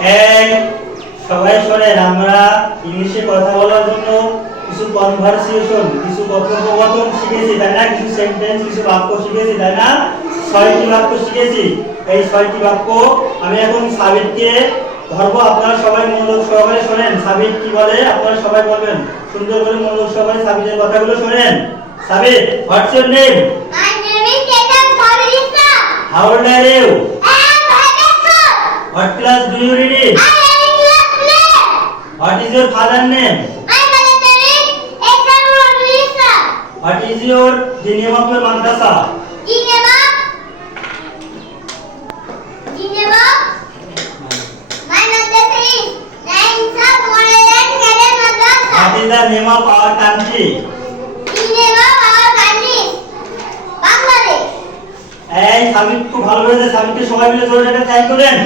এই সবাই শোনেন, আমরা ইংলিশে কথা বলার জন্য কিছু কনভারসেশন, কিছু কথোপকথন শিখেছি, তাই না? কিছু সেন্টেন্স, কিছু বাক্য শিখেছি, তাই না? 6টি বাক্য শিখেছি। এই 6টি বাক্য আমি এখন সাবিতকে ধরবো। আপনারা সবাই মনোযোগ সহকারে শোনেন। সাবিত কি বলে আপনারা সবাই বলবেন। সুন্দর করে মনোযোগ সহকারে সাবিতের কথাগুলো শোনেন। Sabit, what's your name? My name is Chetan Bhavirisa. How old are you? I am 5 years old. What class do you read in? I am in class 3. What is your father name? My mother name is Chetan Bhavirisa. What is the name of your madrasa? Geneva. My madrasa is Nainsa Modern Cadet Madrasa. What is the name of our country? Geneva, our country, Bangladesh. এই সাবিত খুব ভালো করেছে। সাবিতকে সবাই মিলে জোরে একটা thank করেন।